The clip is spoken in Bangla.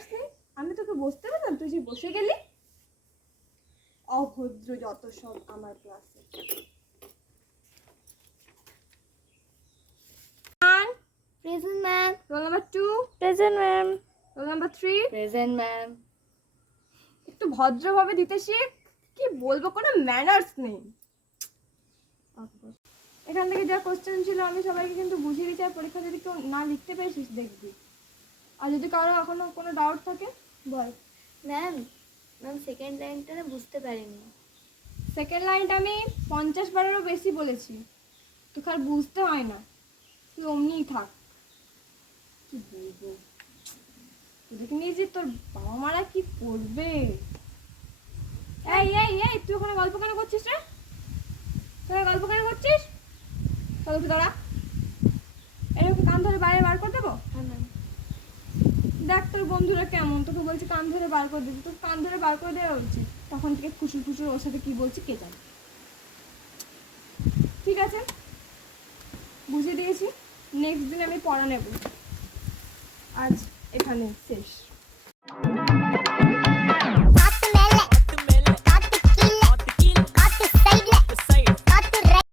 ম্যানার্স নেই? আমি তোকে বসতে বললাম, তুই যে বসে গেলি। অভদ্র যত সব আমার ক্লাসে। Present ma'am. Roll number 2, Present ma'am. Roll number 3। Present ma'am. একটু ভদ্রভাবে দিতে শিখ। কি বলবো, কোনো ম্যানার্স নেই। এখান থেকে যা কোশ্চেন ছিল আমি সবাইকে কিন্তু বুঝিয়ে দিচ্ছি, আর পরীক্ষা যদি কেউ না লিখতে পেরেছিস দেখবি। আর যদি কারো এখনো কোনো ডাউট থাকে বল। ম্যাম সেকেন্ড লাইনটা না বুঝতে পারিনি। সেকেন্ড লাইনটা আমি 50 বারেরও বেশি বলেছি, তোকে আর বুঝতে হয় না, তুই অমনিই থাক। কি বলবো, তোদেরকে নিয়ে যে তোর বাবা মারা কি করবে। এই এই এই তুই ওখানে গল্প কেন করছিস রে? তুই গল্প কেন করছিস? চলো তুই দাঁড়া, এরকম কান ধরে বাইরে বার করে দেবো? হ্যাঁ ম্যাম। দেখ তোর বন্ধুরা কেমন, তোকে বলছে কান ধরে বার করে দিবি, তোকে কান ধরে বার করে দেওয়া উচিত। তখন থেকে খুশুর খুশুর ওর সাথে কি বলছি কে জানে। ঠিক আছে, বুঝিয়ে দিয়েছি, নেক্সট দিন আমি পড়া নেব। আজ এখানে শেষ।